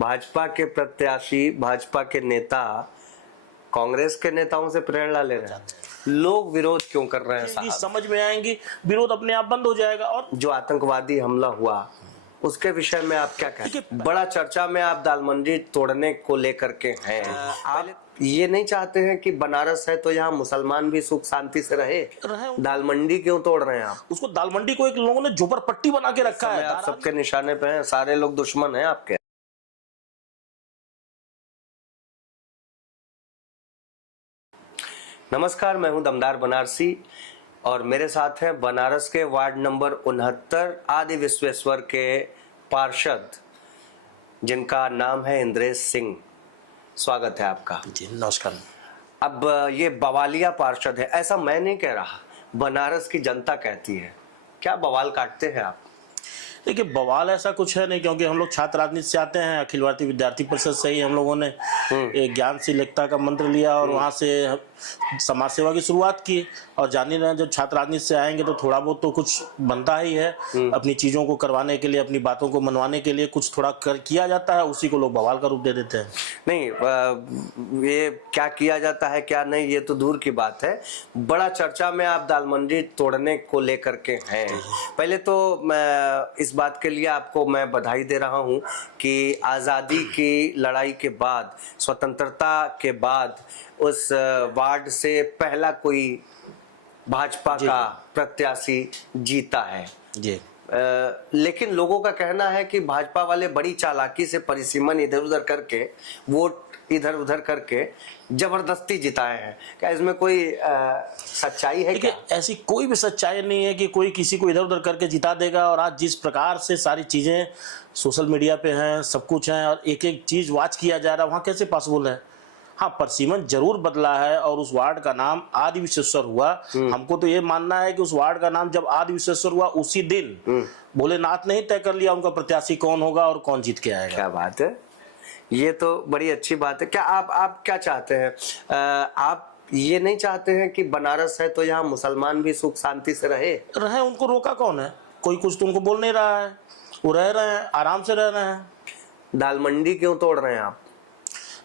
भाजपा के प्रत्याशी, भाजपा के नेता कांग्रेस के नेताओं से प्रेरणा ले रहे हैं। लोग विरोध क्यों कर रहे हैं साहब? समझ में आएंगी, विरोध अपने आप बंद हो जाएगा। और जो आतंकवादी हमला हुआ उसके विषय में आप क्या कहें? बड़ा चर्चा में आप दाल मंडी तोड़ने को लेकर के हैं। आप ये नहीं चाहते हैं कि बनारस है तो यहाँ मुसलमान भी सुख शांति से रहे? दाल मंडी क्यों तोड़ रहे हैं आप? उसको दाल मंडी को एक लोगों ने झोपड़पट्टी बना के रखा है। आप सबके निशाने पे हैं, सारे लोग दुश्मन हैं आपके। नमस्कार, मैं हूं दमदार बनारसी और मेरे साथ हैं बनारस के वार्ड नंबर 69 आदि विश्वेश्वर के पार्षद जिनका नाम है इंद्रेश सिंह। स्वागत है आपका। जी नमस्कार। अब ये बवालिया पार्षद है, ऐसा मैं नहीं कह रहा, बनारस की जनता कहती है। क्या बवाल काटते हैं आप? देखिए, बवाल ऐसा कुछ है नहीं, क्योंकि हम लोग छात्र राजनीति से आते हैं। अखिल भारतीय विद्यार्थी परिषद से ही हम लोगों ने एक ज्ञानशील एकता का मंत्र लिया और वहाँ से समाज सेवा की शुरुआत की। और जान ही रहे हैं, जब छात्र राजनीति से आएंगे तो थोड़ा बहुत तो कुछ बनता ही है। अपनी चीज़ों को करवाने के लिए, अपनी बातों को मनवाने के लिए कुछ थोड़ा किया जाता है, उसी को लोग बवाल का रूप दे देते हैं। नहीं, ये क्या किया जाता है क्या नहीं ये तो दूर की बात है। बड़ा चर्चा में आप दाल मंडी तोड़ने को लेकर के हैं। पहले तो मैं इस बात के लिए आपको मैं बधाई दे रहा हूं कि आज़ादी की लड़ाई के बाद, स्वतंत्रता के बाद उस वार्ड से पहला कोई भाजपा का प्रत्याशी जीता है। जी। लेकिन लोगों का कहना है कि भाजपा वाले बड़ी चालाकी से परिसीमन इधर उधर करके, वोट इधर उधर करके जबरदस्ती जिताए हैं। क्या इसमें कोई सच्चाई है क्या? ऐसी कोई भी सच्चाई नहीं है कि कोई किसी को इधर उधर करके जिता देगा। और आज जिस प्रकार से सारी चीजें सोशल मीडिया पे हैं, सब कुछ है और एक एक चीज वॉच किया जा रहा है, वहाँ कैसे पॉसिबल है? हाँ, परसीमन जरूर बदला है और उस वार्ड का नाम आदि विश्वेश्वर हुआ। हमको तो ये मानना है कि उस वार्ड का नाम जब आदि विश्वेश्वर हुआ उसी दिन भोलेनाथ ने ही तय कर लिया उनका प्रत्याशी कौन होगा और कौन जीत के आएगा। क्या बात है, ये तो बड़ी अच्छी बात है। क्या आप क्या चाहते हैं? आप ये नहीं चाहते हैं कि बनारस है तो यहाँ मुसलमान भी सुख शांति से रहे? उनको रोका कौन है? कोई कुछ तो उनको बोल नहीं रहा है, वो रह रहे हैं, आराम से रह रहे हैं। दाल मंडी क्यों तोड़ रहे हैं आप?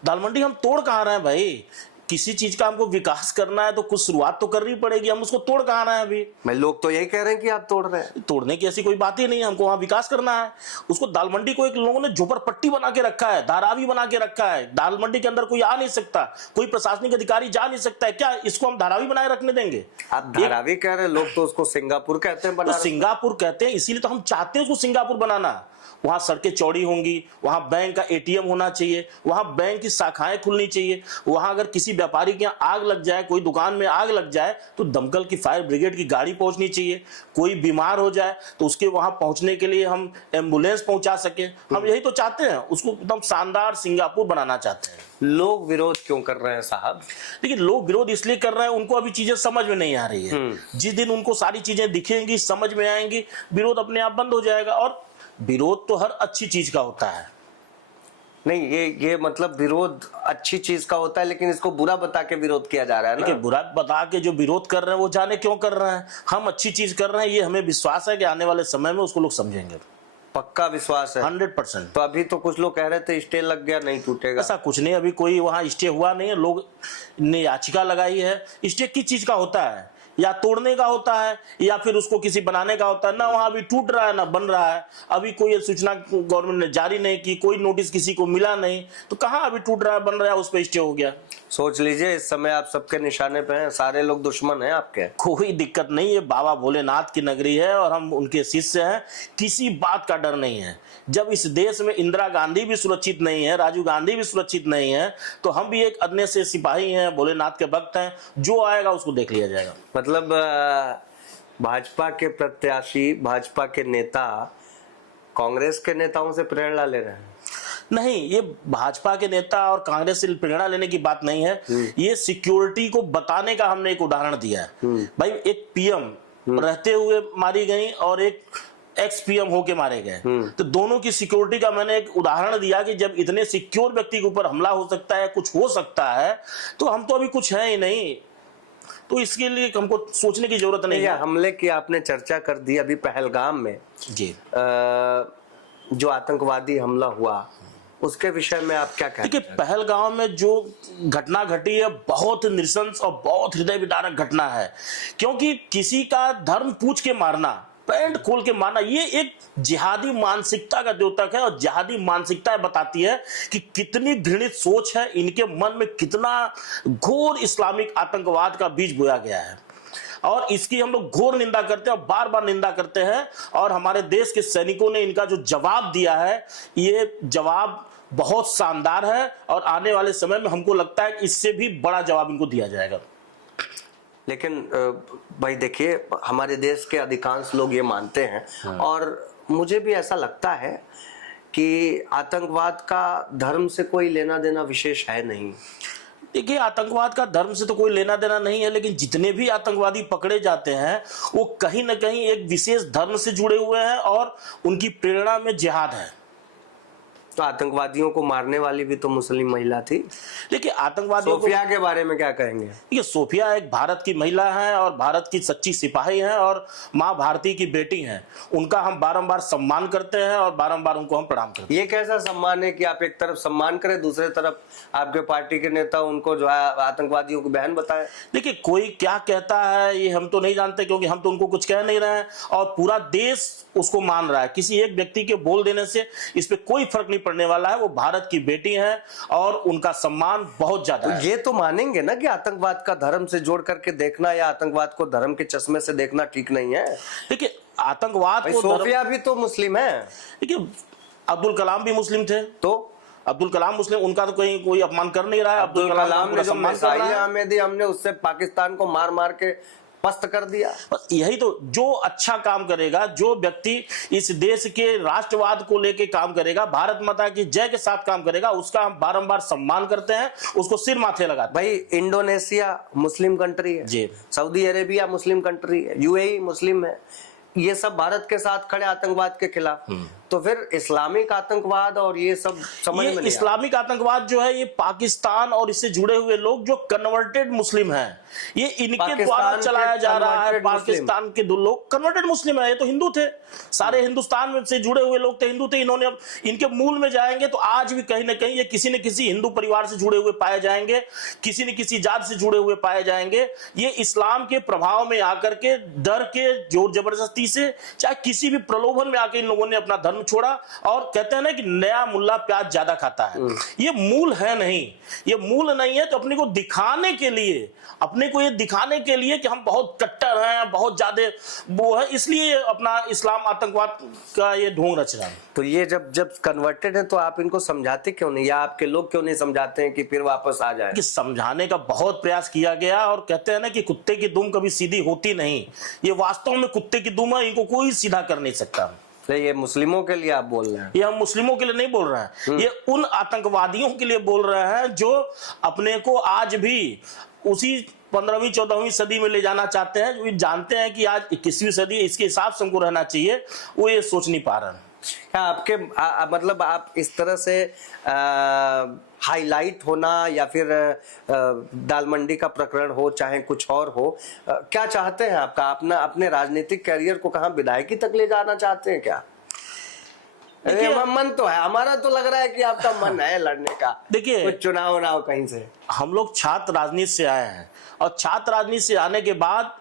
दाल मंडी हम तोड़ कहाँ रहे हैं भाई? किसी चीज का हमको विकास करना है तो कुछ शुरुआत तो करनी पड़ेगी। हम उसको तोड़ कहाँ रहे हैं अभी? मैं लोग तो यही कह रहे हैं कि आप तोड़ रहे हैं। तोड़ने की ऐसी कोई बात ही नहीं है, हमको वहाँ विकास करना है। उसको दाल मंडी को एक लोगों ने झोपड़पट्टी बना के रखा है, धारावी बना के रखा है। दाल मंडी के अंदर कोई आ नहीं सकता, कोई प्रशासनिक अधिकारी जा नहीं सकता है। क्या इसको हम धारावी बनाए रखने देंगे? आप धारावी कह रहे हैं, लोग तो उसको सिंगापुर कहते हैं। तो सिंगापुर कहते हैं, इसीलिए तो हम चाहते हैं उसको सिंगापुर बनाना। वहां सड़कें चौड़ी होंगी, वहां बैंक का एटीएम होना चाहिए, वहां बैंक की शाखाएं खुलनी चाहिए। वहां अगर किसी व्यापारी के यहाँ आग लग जाए, कोई दुकान में आग लग जाए तो दमकल की, फायर ब्रिगेड की गाड़ी पहुंचनी चाहिए। कोई बीमार हो जाए तो उसके वहां पहुंचने के लिए हम एम्बुलेंस पहुंचा सके। हम यही तो चाहते हैं, उसको एकदम शानदार सिंगापुर बनाना चाहते हैं। लोग विरोध क्यों कर रहे हैं साहब? देखिए, लोग विरोध इसलिए कर रहे हैं, उनको अभी चीजें समझ में नहीं आ रही है। जिस दिन उनको सारी चीजें दिखेंगी, समझ में आएंगी, विरोध अपने आप बंद हो जाएगा। और विरोध तो हर अच्छी चीज का होता है। नहीं, ये मतलब विरोध अच्छी चीज का होता है, लेकिन इसको बुरा बता के विरोध किया जा रहा है ना। देखिए, बुरा बता के जो विरोध कर रहे हैं वो जाने क्यों कर रहे हैं। हम अच्छी चीज कर रहे हैं, ये हमें विश्वास है कि आने वाले समय में उसको लोग समझेंगे। पक्का विश्वास है? 100%। तो अभी तो कुछ लोग कह रहे थे स्टे लग गया, नहीं टूटेगा। ऐसा कुछ नहीं, अभी कोई वहां स्टे हुआ नहीं है। लोग ने याचिका लगाई है। स्टे किस चीज का होता है? या तोड़ने का होता है या फिर उसको किसी बनाने का होता है ना। वहां अभी टूट रहा है ना बन रहा है। अभी कोई सूचना गवर्नमेंट ने जारी नहीं की, कोई नोटिस किसी को मिला नहीं, तो कहां अभी टूट रहा है, बन रहा है, उस पर स्टे हो गया। सोच लीजिए, इस समय आप सबके निशाने पे हैं, सारे लोग दुश्मन हैं आपके। कोई दिक्कत नहीं है, बाबा भोलेनाथ की नगरी है और हम उनके शिष्य हैं। किसी बात का डर नहीं है। जब इस देश में इंदिरा गांधी भी सुरक्षित नहीं है, राजीव गांधी भी सुरक्षित नहीं है, तो हम भी एक अदने से सिपाही हैं, भोलेनाथ के भक्त हैं। जो आएगा उसको देख लिया जाएगा। मतलब भाजपा के प्रत्याशी, भाजपा के नेता कांग्रेस के नेताओं से प्रेरणा ले रहे हैं? नहीं, ये भाजपा के नेता और कांग्रेस से प्रेरणा लेने की बात नहीं है। ये सिक्योरिटी को बताने का हमने एक उदाहरण दिया है। भाई, एक पीएम रहते हुए मारी गई और एक एक्स पीएम होके मारे गए, तो दोनों की सिक्योरिटी का मैंने एक उदाहरण दिया कि जब इतने सिक्योर व्यक्ति के ऊपर हमला हो सकता है, कुछ हो सकता है, तो हम तो अभी कुछ है ही नहीं। तो इसके लिए हमको सोचने की जरूरत नहीं है। हमले की आपने चर्चा कर दी अभी पहलगाम में। जी। जो आतंकवादी हमला हुआ उसके विषय में आप क्या कहते देखिए, पहलगांव में जो घटना घटी है बहुत नृशंस और बहुत हृदय विदारक घटना है, क्योंकि किसी का धर्म पूछ के मारना, पैंट खोल के मारना, ये एक जिहादी मानसिकता का द्योतक है। और जिहादी मानसिकता बताती है कि कितनी घृणित सोच है, इनके मन में कितना घोर इस्लामिक आतंकवाद का बीज बोया गया है। और इसकी हम लोग घोर निंदा करते हैं और बार बार निंदा करते हैं। और हमारे देश के सैनिकों ने इनका जो जवाब दिया है, ये जवाब बहुत शानदार है। और आने वाले समय में हमको लगता है कि इससे भी बड़ा जवाब इनको दिया जाएगा। लेकिन भाई देखिए, हमारे देश के अधिकांश लोग ये मानते हैं और मुझे भी ऐसा लगता है कि आतंकवाद का धर्म से कोई लेना देना विशेष है नहीं। देखिए, आतंकवाद का धर्म से तो कोई लेना देना नहीं है, लेकिन जितने भी आतंकवादी पकड़े जाते हैं वो कहीं ना कहीं एक विशेष धर्म से जुड़े हुए हैं और उनकी प्रेरणा में जिहाद है। तो आतंकवादियों को मारने वाली भी तो मुस्लिम महिला थी। देखिए, आतंकवादियों सोफिया के बारे में क्या कहेंगे? ये सोफिया एक भारत की महिला है और भारत की सच्ची सिपाही है और माँ भारती की बेटी हैं। उनका हम बारंबार सम्मान करते हैं और बारंबार उनको हम प्रणाम करते हैं। ये कैसा सम्मान है कि आप एक तरफ सम्मान करें, दूसरे तरफ आपके पार्टी के नेता उनको जो है आतंकवादियों को बहन बताए? देखिए, कोई क्या कहता है ये हम तो नहीं जानते, क्योंकि हम तो उनको कुछ कह नहीं रहे हैं और पूरा देश उसको मान रहा है। किसी एक व्यक्ति के बोल देने से इस पे कोई फर्क नहीं पड़ने वाला है। वो भारत की बेटी है और उनका सम्मान बहुत ज्यादा है। ये तो मानेंगे ना कि आतंकवाद का धर्म से जोड़ करके देखना या आतंकवाद को धर्म के चश्मे से देखना ठीक नहीं है। देखिए, आतंकवाद को सोफिया भी तो मुस्लिम है। देखिए, अब्दुल कलाम भी मुस्लिम थे, तो अब्दुल कलाम मुस्लिम, उनका तो कोई अपमान कर नहीं रहा है। अब्दुल कलाम ने जो सम्मान हमें दी, हमने उससे पाकिस्तान को मार मार के पस्त कर दिया। बस यही तो, जो अच्छा काम करेगा, जो व्यक्ति इस देश के राष्ट्रवाद को लेके काम करेगा, भारत माता की जय के साथ काम करेगा, उसका हम बारंबार सम्मान करते हैं, उसको सिर माथे लगाते हैं। भाई, इंडोनेशिया मुस्लिम कंट्री है जी, सऊदी अरेबिया मुस्लिम कंट्री है, यूएई मुस्लिम है, ये सब भारत के साथ खड़े आतंकवाद के खिलाफ। तो फिर इस्लामिक आतंकवाद और ये सब समझ में नहीं। इस्लामिक आतंकवाद जो है ये पाकिस्तान और इससे जुड़े हुए लोग जो कन्वर्टेड मुस्लिम हैं, ये इनके द्वारा चलाया जा रहा है। पाकिस्तान के दो लोग कन्वर्टेड मुस्लिम है, ये तो हिंदू थे, सारे हिंदुस्तान में से जुड़े हुए लोग थे, हिंदू थे। इन्होंने अब इनके मूल में जाएंगे तो आज भी कहीं ना कहीं ये किसी न किसी हिंदू परिवार से जुड़े हुए पाए जाएंगे, किसी न किसी जात से जुड़े हुए पाए जाएंगे। ये इस्लाम के प्रभाव में आकर के, डर के, जोर जबरदस्ती से, चाहे किसी भी प्रलोभन में आके इन लोगों ने अपना धर्म छोड़ा। और कहते हैं ना कि नया मुल्ला प्याज ज्यादा खाता है। ये मूल है नहीं, ये मूल नहीं है। तो अपने को दिखाने के लिए, अपने को ये दिखाने के लिए कि हम बहुत कट्टर हैं, बहुत ज्यादा वो है, इसलिए अपना इस्लाम आतंकवाद का ये ढोंग रच रहा है। तो ये जब कन्वर्टेड है तो आप इनको समझाते क्यों नहीं, या आपके लोग क्यों नहीं समझाते हैं कि फिर वापस आ जाए? कि समझाने का बहुत प्रयास किया गया और कहते हैं ना कि कुत्ते की दुम कभी सीधी होती नहीं। ये वास्तव में कुत्ते की दुम है, इनको कोई सीधा कर नहीं सकता। ये मुस्लिमों के लिए आप बोल रहे हैं? ये हम मुस्लिमों के लिए नहीं बोल रहे हैं, ये उन आतंकवादियों के लिए बोल रहे हैं जो अपने को आज भी उसी 15वीं 14वीं सदी में ले जाना चाहते हैं, जो जानते हैं कि आज 21वीं सदी इसके हिसाब से हमको रहना चाहिए, वो ये सोच नहीं पा रहे हैं। क्या आपके मतलब आप इस तरह से हाईलाइट होना या फिर दाल मंडी का प्रकरण हो चाहे कुछ और हो, क्या चाहते हैं आपका अपने राजनीतिक कैरियर को कहाँ विधायकी तक ले जाना चाहते हैं क्या? मन तो है हमारा, तो लग रहा है कि आपका मन है लड़ने का। देखिए, कुछ चुनाव कहीं से। हम लोग छात्र राजनीति से आए हैं और छात्र राजनीति से आने के बाद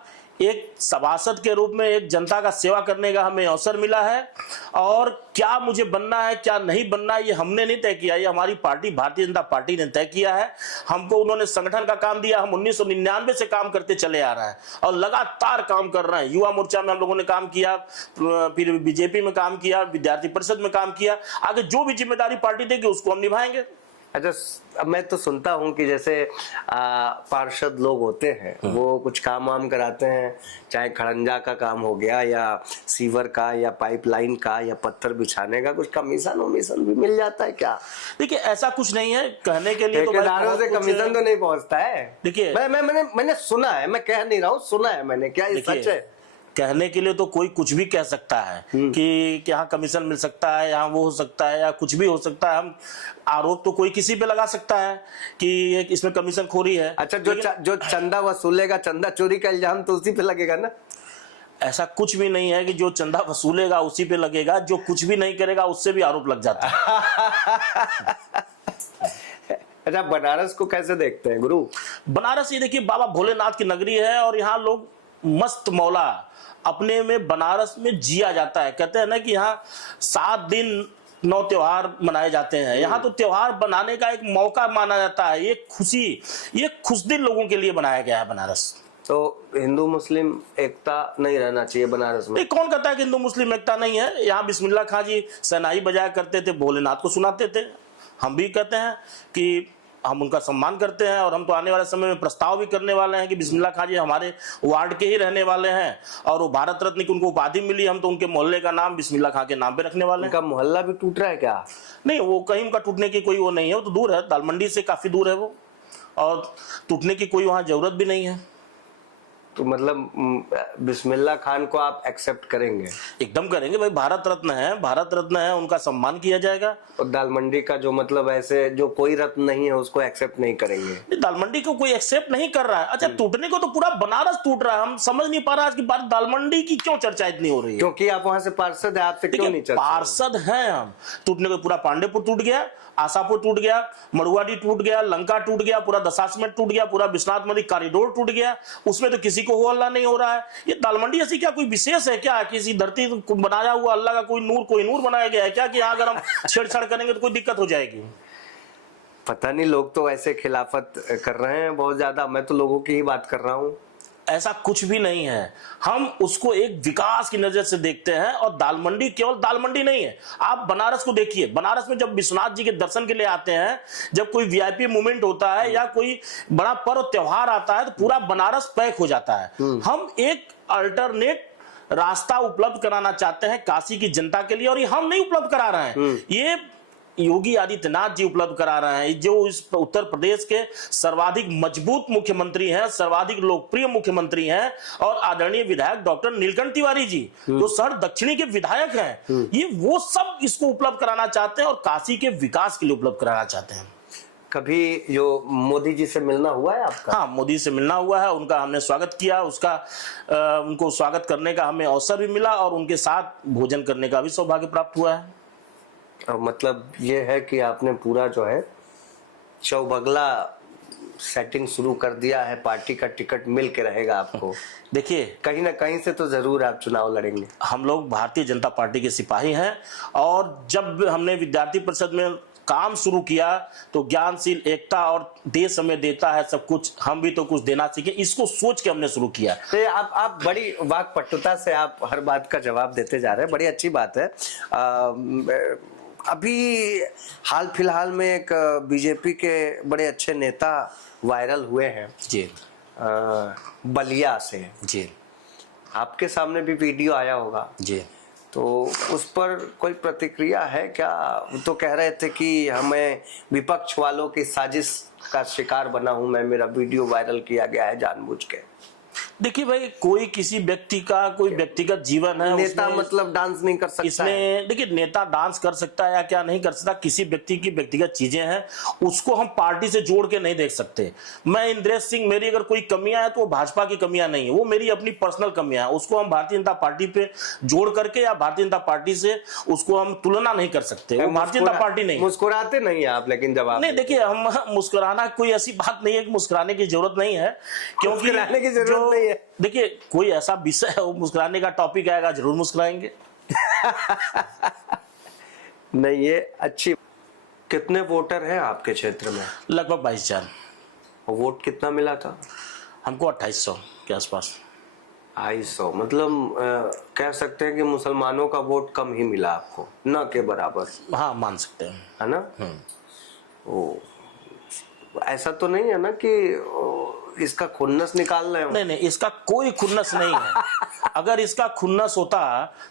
एक सभासद के रूप में एक जनता का सेवा करने का हमें अवसर मिला है। और क्या मुझे बनना है, क्या नहीं बनना है, ये हमने नहीं तय किया, ये हमारी पार्टी भारतीय जनता पार्टी ने तय किया है। हमको उन्होंने संगठन का काम दिया, हम 1999 से काम करते चले आ रहे हैं और लगातार काम कर रहे हैं। युवा मोर्चा में हम लोगों ने काम किया, फिर बीजेपी में काम किया, विद्यार्थी परिषद में काम किया। आगे जो भी जिम्मेदारी पार्टी देगी उसको हम निभाएंगे। अच्छा, मैं तो सुनता हूँ कि जैसे पार्षद लोग होते हैं वो कुछ काम वाम कराते हैं, चाहे खड़ंजा का काम हो गया या सीवर का या पाइपलाइन का या पत्थर बिछाने का, कुछ कमीशन वमीशन भी मिल जाता है क्या? देखिए, ऐसा कुछ नहीं है, कहने के लिए ठेकेदारों से कमीशन तो नहीं पहुंचता है। देखिए, मैंने सुना है, मैं कह नहीं रहा हूँ, सुना है मैंने। क्या ये सच है? कहने के लिए तो कोई कुछ भी कह सकता है कि यहाँ कमीशन मिल सकता है, यहाँ वो हो सकता है, या कुछ भी हो सकता है। हम आरोप तो कोई किसी पे लगा सकता है कि इसमें कमीशन खोरी है। अच्छा, जो चंदा वसूलेगा, चंदा चोरी का इल्जाम तो उसी पे लगेगा ना? ऐसा कुछ भी नहीं है कि जो चंदा वसूलेगा उसी पे लगेगा, जो कुछ भी नहीं करेगा उससे भी आरोप लग जाता है। अच्छा, बनारस को कैसे देखते हैं गुरु? बनारस ये देखिए बाबा भोलेनाथ की नगरी है और यहाँ लोग मस्त मौला अपने में बनारस में जिया जाता है। कहते हैं ना कि यहाँ 7 दिन 9 त्योहार मनाए जाते हैं। यहाँ तो त्योहार बनाने का एक मौका माना जाता है, ये खुशी, ये खुश दिल लोगों के लिए बनाया गया है बनारस। तो हिंदू मुस्लिम एकता नहीं रहना चाहिए बनारस में? कौन कहता है कि हिंदू मुस्लिम एकता नहीं है? यहाँ बिस्मिल्लाह खां जी शहनाई बजाया करते थे, भोलेनाथ को सुनाते थे। हम भी कहते हैं कि हम उनका सम्मान करते हैं और हम तो आने वाले समय में प्रस्ताव भी करने वाले हैं कि बिस्मिल्लाह खां जी हमारे वार्ड के ही रहने वाले हैं और वो भारत रत्न की उनको उपाधि मिली, हम तो उनके मोहल्ले का नाम बिस्मिल्लाह खां के नाम पे रखने वाले हैं। उनका मोहल्ला भी टूट रहा है क्या? नहीं, वो कहीं उनका टूटने की कोई वो नहीं है, वो तो दूर है, दालमंडी से काफी दूर है वो, और टूटने की कोई वहां जरूरत भी नहीं है। तो मतलब बिस्मिल्लाह खान को आप एक्सेप्ट करेंगे? एकदम करेंगे भाई, भारत रत्न है, भारत रत्न है, उनका सम्मान किया जाएगा। और दालमंडी का जो मतलब ऐसे जो कोई रत्न नहीं है उसको एक्सेप्ट नहीं करेंगे? दालमंडी को कोई एक्सेप्ट नहीं कर रहा है। अच्छा, टूटने को तो पूरा बनारस टूट रहा है, हम समझ नहीं पा रहा आज की बात दालमंडी की क्यों चर्चा इतनी हो रही है। क्योंकि आप वहां से पार्षद है, आपसे क्यों नहीं चर्चा? पार्षद हैं हम। टूटने को पूरा पांडेपुर टूट गया, आशापुर टूट गया, मड़ुआडी टूट गया, लंका टूट गया, पूरा दशाश्वमेध टूट गया, पूरा विश्वनाथ मंदिर कॉरिडोर टूट गया, उसमें तो किसी को हो अल्लाह नहीं हो रहा है। ये दालमंडी ऐसी क्या कोई विशेष है क्या? किसी धरती को बनाया हुआ अल्लाह का कोई नूर बनाया गया है क्या कि यहाँ अगर हम छेड़छाड़ करेंगे तो कोई दिक्कत हो जाएगी? पता नहीं, लोग तो ऐसे खिलाफत कर रहे हैं बहुत ज्यादा। मैं तो लोगों की ही बात कर रहा हूँ। ऐसा कुछ भी नहीं है, हम उसको एक विकास की नजर से देखते हैं। और दालमंडी केवल दालमंडी नहीं है, आप बनारस को देखिए। बनारस में जब विश्वनाथ जी के दर्शन के लिए आते हैं, जब कोई वीआईपी मूवमेंट होता है या कोई बड़ा पर्व त्योहार आता है तो पूरा बनारस पैक हो जाता है। हम एक अल्टरनेट रास्ता उपलब्ध कराना चाहते हैं काशी की जनता के लिए, और ये हम नहीं उपलब्ध करा रहे हैं, ये योगी आदित्यनाथ जी उपलब्ध करा रहे हैं, जो इस उत्तर प्रदेश के सर्वाधिक मजबूत मुख्यमंत्री हैं, सर्वाधिक लोकप्रिय मुख्यमंत्री हैं, और आदरणीय विधायक डॉक्टर नीलकंठ तिवारी जी जो शहर दक्षिणी के विधायक हैं, ये वो सब इसको उपलब्ध कराना चाहते हैं और काशी के विकास के लिए उपलब्ध कराना चाहते हैं। कभी जो मोदी जी से मिलना हुआ है आपका? हाँ, मोदी से मिलना हुआ है, उनका हमने स्वागत किया, उसका उनको स्वागत करने का हमें अवसर भी मिला और उनके साथ भोजन करने का भी सौभाग्य प्राप्त हुआ है। मतलब ये है कि आपने पूरा जो है चौबगला सेटिंग शुरू कर दिया है, पार्टी का टिकट मिल के रहेगा आपको। देखिए, कहीं ना कहीं से तो जरूर आप चुनाव लड़ेंगे। हम लोग भारतीय जनता पार्टी के सिपाही हैं, और जब हमने विद्यार्थी परिषद में काम शुरू किया तो ज्ञानशील एकता और देश हमें देता है सब कुछ, हम भी तो कुछ देना सीखे, इसको सोच के हमने शुरू किया। तो आप बड़ी वाक्पटुता से आप हर बात का जवाब देते जा रहे हैं, बड़ी अच्छी बात है। अभी हाल फिलहाल में एक बीजेपी के बड़े अच्छे नेता वायरल हुए हैं जी, बलिया से जी, आपके सामने भी वीडियो आया होगा जी, तो उस पर कोई प्रतिक्रिया है क्या? वो तो कह रहे थे कि हमें विपक्ष वालों की साजिश का शिकार बना हूं मैं, मेरा वीडियो वायरल किया गया है जानबूझ के। देखिए भाई, कोई किसी व्यक्ति का कोई व्यक्तिगत जीवन है, नेता मतलब डांस नहीं कर सकता इसमें देखिए, नेता डांस कर सकता है या क्या नहीं कर सकता, किसी व्यक्ति की व्यक्तिगत चीजें हैं, उसको हम पार्टी से जोड़ के नहीं देख सकते। मैं इंद्रेश सिंह, मेरी अगर कोई कमियां है तो वो भाजपा की कमियां नहीं है, वो मेरी अपनी पर्सनल कमियां है, उसको हम भारतीय जनता पार्टी पे जोड़ करके या भारतीय जनता पार्टी से उसको हम तुलना नहीं कर सकते। वो भारतीय जनता पार्टी नहीं। मुस्कुराते नहीं है आप, लेकिन जब आप नहीं, देखिए, हम मुस्कुराना कोई ऐसी बात नहीं है कि मुस्कुराने की जरूरत नहीं है, क्योंकि देखिए, कोई ऐसा विषय है, वो मुस्कुराने का टॉपिक आएगा जरूर मुस्कुराएंगे। नहीं, ये अच्छी। कितने वोटर हैं आपके क्षेत्र में? लगभग 22,000। वोट कितना मिला था हमको? 2800 के आसपास। 250, मतलब कह सकते हैं कि मुसलमानों का वोट कम ही मिला आपको, न के बराबर। हाँ, मान सकते हैं, है ना? ओ, ऐसा तो नहीं है ना कि इसका खुन्नस निकाल रहे हो? नहीं नहीं, इसका कोई खुन्नस नहीं है। अगर इसका खुन्नस होता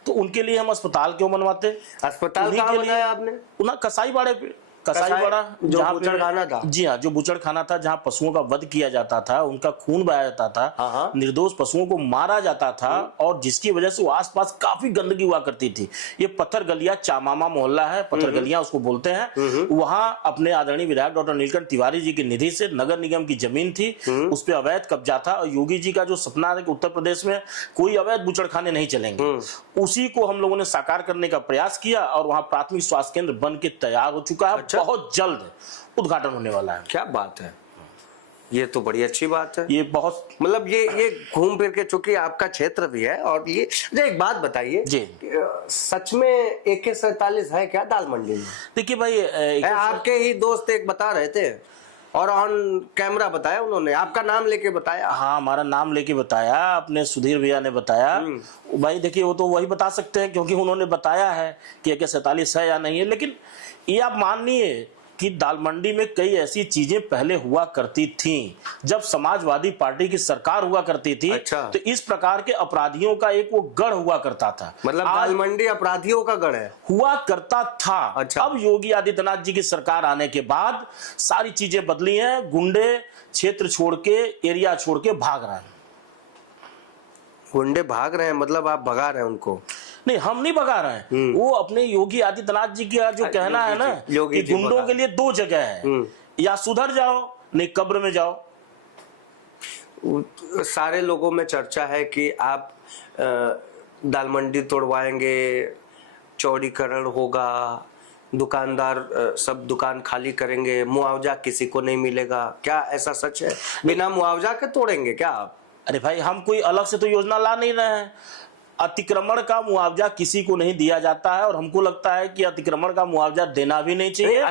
तो उनके लिए हम अस्पताल क्यों बनवाते? अस्पताल कहाँ बनाया आपने? उन्हें कसाई बाड़े पे। कसाईवाड़ा जो जहाँ पे बूचड़खाना था। जी हाँ, जो बूचड़खाना था, जहाँ पशुओं का वध किया जाता था, उनका खून बहाया जाता था, निर्दोष पशुओं को मारा जाता था, और जिसकी वजह से वो आसपास काफी गंदगी हुआ करती थी। ये पत्थर गलिया चामामा मोहल्ला है, पत्थर गलिया उसको बोलते हैं। वहां अपने आदरणीय विधायक डॉक्टर नीलकंठ तिवारी जी की निधि से नगर निगम की जमीन थी, उस पर अवैध कब्जा था, और योगी जी का जो सपना है कि उत्तर प्रदेश में कोई अवैध बूचड़खाने नहीं चलेंगे, उसी को हम लोगों ने साकार करने का प्रयास किया, और वहां प्राथमिक स्वास्थ्य केंद्र बन के तैयार हो चुका है। अच्छा? बहुत जल्द उद्घाटन होने वाला है। क्या बात है, ये तो बड़ी अच्छी बात है। ये बहुत मतलब ये घूम फिर के, चूंकि आपका क्षेत्र भी है, और ये अच्छा एक बात बताइए जी, सच में AK-47 है क्या दाल मंडी में? देखिए भाई, आपके ही दोस्त एक बता रहे थे, और ऑन कैमरा बताया उन्होंने, आपका नाम लेके बताया। हाँ, हमारा नाम लेके बताया, अपने सुधीर भैया ने बताया। भाई देखिए, वो तो वही बता सकते हैं, क्योंकि उन्होंने बताया है कि AK-47 है या नहीं है। लेकिन ये आप मानिए कि दाल मंडी में कई ऐसी चीजें पहले हुआ करती थीं, जब समाजवादी पार्टी की सरकार हुआ करती थी। अच्छा। तो इस प्रकार के अपराधियों का एक वो गढ़ हुआ करता था। मतलब दाल मंडी अपराधियों का गढ़ है, हुआ करता था। अच्छा। अब योगी आदित्यनाथ जी की सरकार आने के बाद सारी चीजें बदली हैं। गुंडे क्षेत्र छोड़ के, एरिया छोड़ के भाग रहे हैं। गुंडे भाग रहे हैं, मतलब आप भगा रहे हैं उनको? नहीं, हम नहीं भगा रहे हैं। वो अपने योगी आदित्यनाथ जी का जो कहना है ना कि गुंडों के लिए दो जगह है, या सुधर जाओ नहीं कब्र में जाओ। सारे लोगों में चर्चा है कि आप दाल मंडी तोड़वाएंगे, चौड़ीकरण होगा, दुकानदार सब दुकान खाली करेंगे, मुआवजा किसी को नहीं मिलेगा, क्या ऐसा सच है? बिना मुआवजा के तोड़ेंगे क्या आप? अरे भाई, हम कोई अलग से तो योजना ला नहीं रहे हैं। अतिक्रमण का मुआवजा किसी को नहीं दिया जाता है, और हमको लगता है कि अतिक्रमण का मुआवजा देना भी नहीं चाहिए।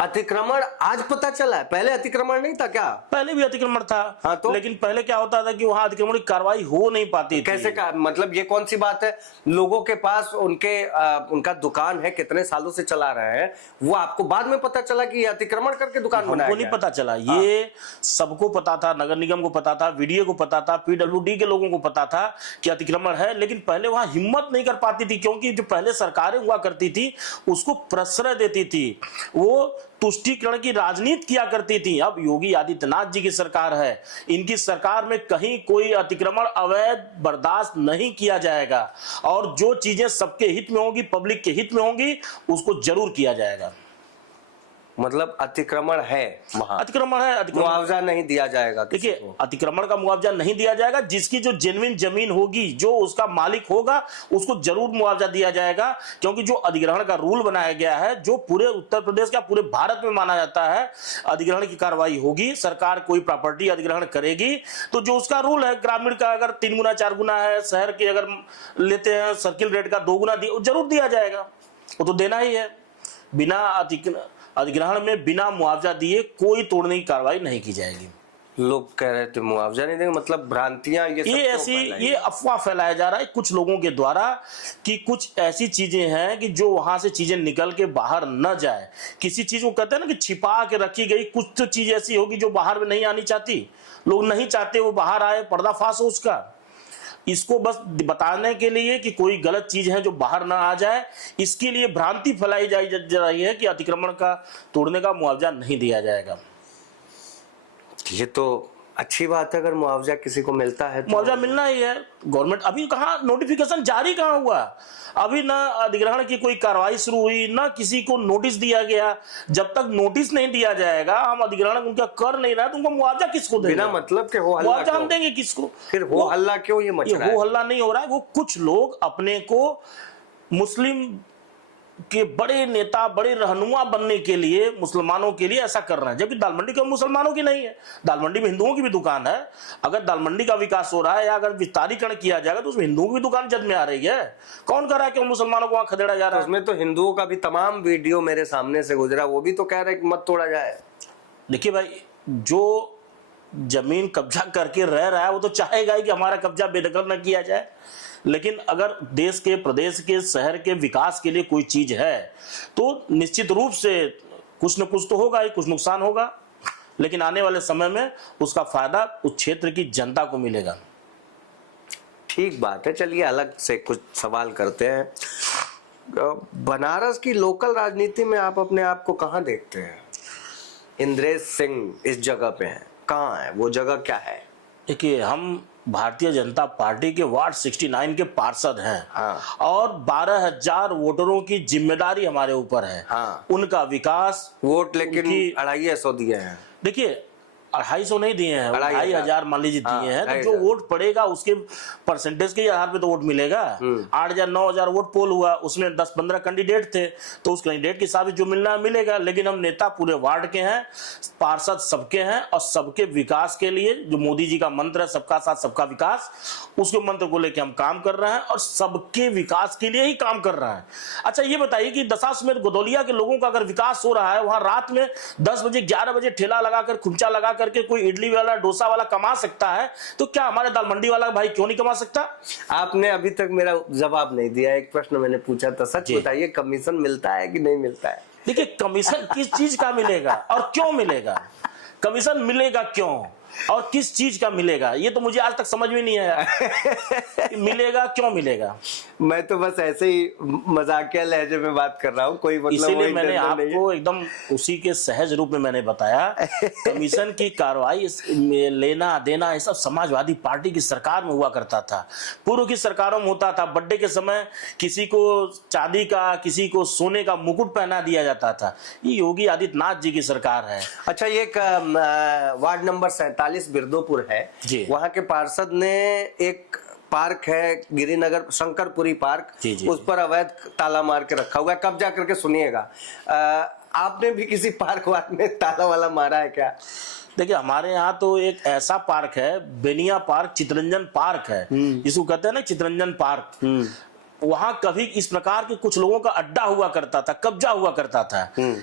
अतिक्रमण आज पता चला है, पहले अतिक्रमण नहीं था क्या? पहले भी अतिक्रमण था। हाँ, तो लेकिन पहले क्या होता था कि वहां अतिक्रमण की कार्रवाई हो नहीं पाती थी। कैसे का मतलब ये कौन सी बात है? लोगों के पास उनका दुकान है, कितने सालों से चला रहे हैं, वो आपको बाद में पता चला कि ये अतिक्रमण करके दुकान बनाया हमको नहीं पता चला। ये सबको पता था, नगर निगम को पता था, वीडीओ को पता था, PWD के लोगों को पता था कि अतिक्रमण है। लेकिन पहले वहां हिम्मत नहीं कर पाती थी, क्योंकि जो पहले सरकारें हुआ करती थी उसको प्रश्रय देती थी, वो तुष्टीकरण की राजनीति किया करती थी। अब योगी आदित्यनाथ जी की सरकार है, इनकी सरकार में कहीं कोई अतिक्रमण अवैध बर्दाश्त नहीं किया जाएगा, और जो चीजें सबके हित में होंगी, पब्लिक के हित में होंगी, उसको जरूर किया जाएगा। मतलब अतिक्रमण है वहां, अतिक्रमण है, मुआवजा नहीं दिया जाएगा। देखिए, अतिक्रमण का मुआवजा नहीं दिया जाएगा। जिसकी जो जेन्युइन जमीन होगी, जो उसका मालिक होगा, उसको जरूर मुआवजा दिया जाएगा। क्योंकि जो अधिग्रहण का रूल बनाया गया है, जो पूरे उत्तर प्रदेश का, पूरे भारत में माना जाता है, अधिग्रहण की कार्रवाई होगी, सरकार कोई प्रॉपर्टी अधिग्रहण करेगी तो जो उसका रूल है, ग्रामीण का अगर 3 गुना 4 गुना है, शहर के अगर लेते हैं सर्किल रेट का 2 गुना जरूर दिया जाएगा। वो तो देना ही है। बिना अधिग्रहण में बिना मुआवजा दिए कोई तोड़ने की कार्रवाई नहीं की जाएगी। लोग कह रहे थे मुआवजा नहीं देंगे, मतलब भ्रांतियां ये अफवाह फैलाया जा रहा है कुछ लोगों के द्वारा कि कुछ ऐसी चीजें हैं कि जो वहां से चीजें निकल के बाहर न जाए। किसी चीज को कहते हैं ना कि छिपा के रखी गई कुछ तो चीज ऐसी होगी जो बाहर में नहीं आनी चाहती, लोग नहीं चाहते वो बाहर आए, पर्दाफाश हो उसका। इसको बस बताने के लिए कि कोई गलत चीज है जो बाहर ना आ जाए, इसके लिए भ्रांति फैलाई जा रही है कि अतिक्रमण का तोड़ने का मुआवजा नहीं दिया जाएगा। ये तो अच्छी बात है, अगर मुआवजा किसी को मिलता है तो मुआवजा मिलना ही है। गवर्नमेंट अभी कहाँ नोटिफिकेशन जारी कहाँ हुआ, अभी ना अधिग्रहण की कोई कार्रवाई शुरू हुई, ना किसी को नोटिस दिया गया। जब तक नोटिस नहीं दिया जाएगा, हम अधिग्रहण उनका कर नहीं रहा, तो उनको मुआवजा किसको देंगे? बिना मतलब के हो हल्ला मुआवजा हम देंगे किसको? फिर हो हल्ला क्यों ये मच रहा है? हो हल्ला नहीं हो रहा है, वो कुछ लोग अपने को मुस्लिम के बड़े नेता, बड़े रहनुमा बनने के लिए, मुसलमानों के लिए ऐसा कर रहे हैं, जबकि दाल मंडी केवल मुसलमानों की नहीं है। दाल मंडी में हिंदुओं की भी दुकान है। अगर दाल मंडी का विकास हो रहा है या अगर विस्तारीकरण किया जाएगा तो उसमें हिंदुओं की भी दुकान जद में आ रही है। कौन कर रहा है कि मुसलमानों को वहां खदेड़ा जा रहा है? उसमें तो हिंदुओं का भी तमाम वीडियो मेरे सामने से गुजरा, वो भी तो कह रहे हैं कि मत तोड़ा जाए। देखिए भाई, जो जमीन कब्जा करके रह रहा है वो तो चाहेगा ही कि हमारा कब्जा बेदखल न किया जाए। लेकिन अगर देश के, प्रदेश के, शहर के विकास के लिए कोई चीज है तो निश्चित रूप से कुछ न कुछ तो होगा ही, कुछ नुकसान होगा, लेकिन आने वाले समय में उसका फायदा उस क्षेत्र की जनता को मिलेगा। ठीक बात है। चलिए अलग से कुछ सवाल करते हैं। बनारस की लोकल राजनीति में आप अपने आप को कहाँ देखते हैं? इंद्रेश सिंह इस जगह पे हैं, कहाँ है वो जगह, क्या है? देखिए, हम भारतीय जनता पार्टी के वार्ड 69 के पार्षद हैं। हाँ। और 12,000 वोटरों की जिम्मेदारी हमारे ऊपर है। हाँ। उनका विकास, वोट लेकिन 250 दिए हैं। देखिए 250 नहीं दिए हैं, 2,500 मान लीजिए दिए हैं। तो जो 2,500 वोट पड़ेगा उसके परसेंटेज के आधार पे तो वोट मिलेगा। 8,000 9,000 वोट पोल हुआ, उसमें 10-15 कैंडिडेट थे, तो उस कैंडिडेट के हिसाब से जो मिलना मिलेगा। लेकिन हम नेता पूरे वार्ड के हैं, पार्षद सबके हैं, और सबके विकास के लिए जो मोदी जी का मंत्र है, सबका साथ सबका विकास, उसके मंत्र को लेकर हम काम कर रहे हैं और सबके विकास के लिए ही काम कर रहे हैं। अच्छा ये बताइए कि दशाश्वमेध गदौलिया के लोगों का अगर विकास हो रहा है, वहां रात में 10 बजे 11 बजे ठेला लगाकर, खुमचा लगा करके कोई इडली वाला डोसा वाला कमा सकता है, तो क्या हमारे दाल मंडी वाला भाई क्यों नहीं कमा सकता? आपने अभी तक मेरा जवाब नहीं दिया। एक प्रश्न मैंने पूछा था, सच बताइए, कमीशन मिलता है कि नहीं मिलता है? देखिए, कमीशन किस चीज का मिलेगा और क्यों मिलेगा? कमीशन मिलेगा क्यों और किस चीज का मिलेगा, ये तो मुझे आज तक समझ में नहीं आया। मिलेगा क्यों मिलेगा? मैं तो बस ऐसे ही मजाकिया लहजे में बात कर रहा हूँ, कोई मतलब इसीलिए मैंने आपको एकदम उसी के सहज रूप में मैंने बताया। कमीशन की कार्रवाई, लेना देना, ये सब समाजवादी पार्टी की सरकार में हुआ करता था, पूर्व की सरकारों में होता था। बर्थडे के समय किसी को चांदी का, किसी को सोने का मुकुट पहना दिया जाता था। ये योगी आदित्यनाथ जी की सरकार है। अच्छा, ये वार्ड नंबर 47 बिरदोपुर है, वहां के पार्षद ने एक पार्क है गिरिनगर शंकरपुरी पार्क, उस पर अवैध ताला मार के रखा हुआ है। कब्जा करके सुनिएगा, आपने भी किसी पार्क वार्ड में ताला वाला मारा है क्या? देखिए, हमारे यहाँ तो एक ऐसा पार्क है, बेनिया पार्क, चितरंजन पार्क है, जिसको कहते हैं ना चितरंजन पार्क। वहां कभी इस प्रकार के कुछ लोगों का अड्डा हुआ करता था, कब्जा हुआ करता था।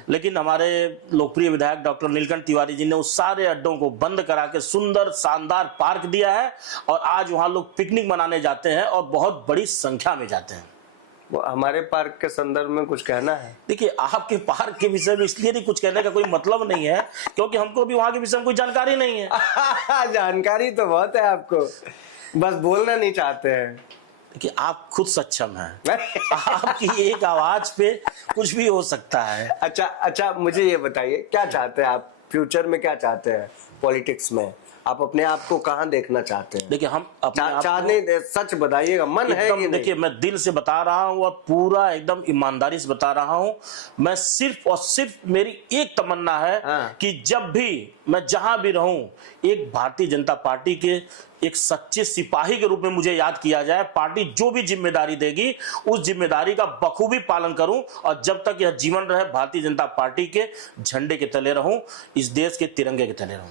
लेकिन हमारे लोकप्रिय विधायक डॉक्टर नीलकंठ तिवारी जी ने उस सारे अड्डों को बंद करा के सुंदर शानदार पार्क दिया है, और आज वहां लोग पिकनिक मनाने जाते हैं और बहुत बड़ी संख्या में जाते हैं। वो हमारे पार्क के संदर्भ में कुछ कहना है? देखिए, आपके पार्क के विषय में इसलिए नहीं कुछ कहने का कोई मतलब नहीं है, क्योंकि हमको भी वहां के विषय में कोई जानकारी नहीं है। जानकारी तो बहुत है आपको, बस बोलना नहीं चाहते हैं कि आप खुद सक्षम हैं। आपकी एक आवाज पे कुछ भी हो सकता है। अच्छा, मुझे ये बताइए, क्या चाहते हैं आप फ्यूचर में, क्या चाहते हैं पॉलिटिक्स में? आप अपने आप को कहाँ देखना चाहते हैं? देखिए, हम चाहने सच बताइएगा, मन है कि नहीं? देखिए, मैं दिल से बता रहा हूँ और पूरा एकदम ईमानदारी से बता रहा हूँ। मैं सिर्फ और सिर्फ, मेरी एक तमन्ना है कि जब भी मैं जहां भी रहूं, एक भारतीय जनता पार्टी के एक सच्चे सिपाही के रूप में मुझे याद किया जाए। पार्टी जो भी जिम्मेदारी देगी, उस जिम्मेदारी का बखूबी पालन करूं, और जब तक यह जीवन रहे, भारतीय जनता पार्टी के झंडे के तले रहूं, इस देश के तिरंगे के तले रहूं।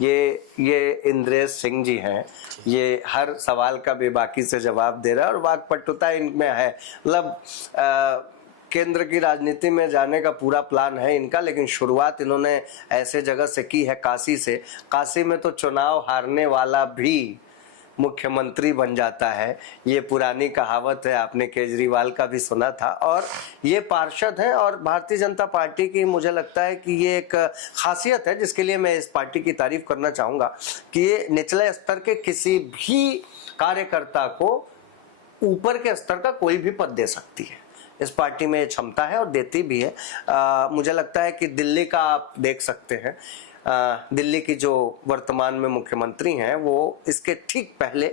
ये इंद्रेश सिंह जी हैं, ये हर सवाल का बेबाकी से जवाब दे रहा है और वाकपटुता इनमें है। मतलब केंद्र की राजनीति में जाने का पूरा प्लान है इनका, लेकिन शुरुआत इन्होंने ऐसे जगह से की है, काशी से। काशी में तो चुनाव हारने वाला भी मुख्यमंत्री बन जाता है, ये पुरानी कहावत है, आपने केजरीवाल का भी सुना था। और ये पार्षद हैं, और भारतीय जनता पार्टी की मुझे लगता है कि ये एक खासियत है जिसके लिए मैं इस पार्टी की तारीफ करना चाहूँगा कि ये निचले स्तर के किसी भी कार्यकर्ता को ऊपर के स्तर का कोई भी पद दे सकती है। इस पार्टी में क्षमता है और देती भी है। मुझे लगता है कि दिल्ली का आप देख सकते हैं, दिल्ली की जो वर्तमान में मुख्यमंत्री हैं, वो इसके ठीक पहले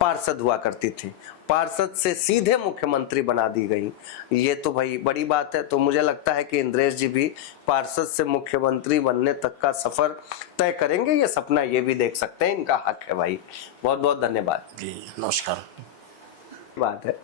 पार्षद हुआ करती थी, पार्षद से सीधे मुख्यमंत्री बना दी गई। ये तो भाई बड़ी बात है। तो मुझे लगता है कि इंद्रेश जी भी पार्षद से मुख्यमंत्री बनने तक का सफर तय करेंगे। ये सपना ये भी देख सकते हैं, इनका हक है भाई। बहुत बहुत धन्यवाद जी, नमस्कार। बात है।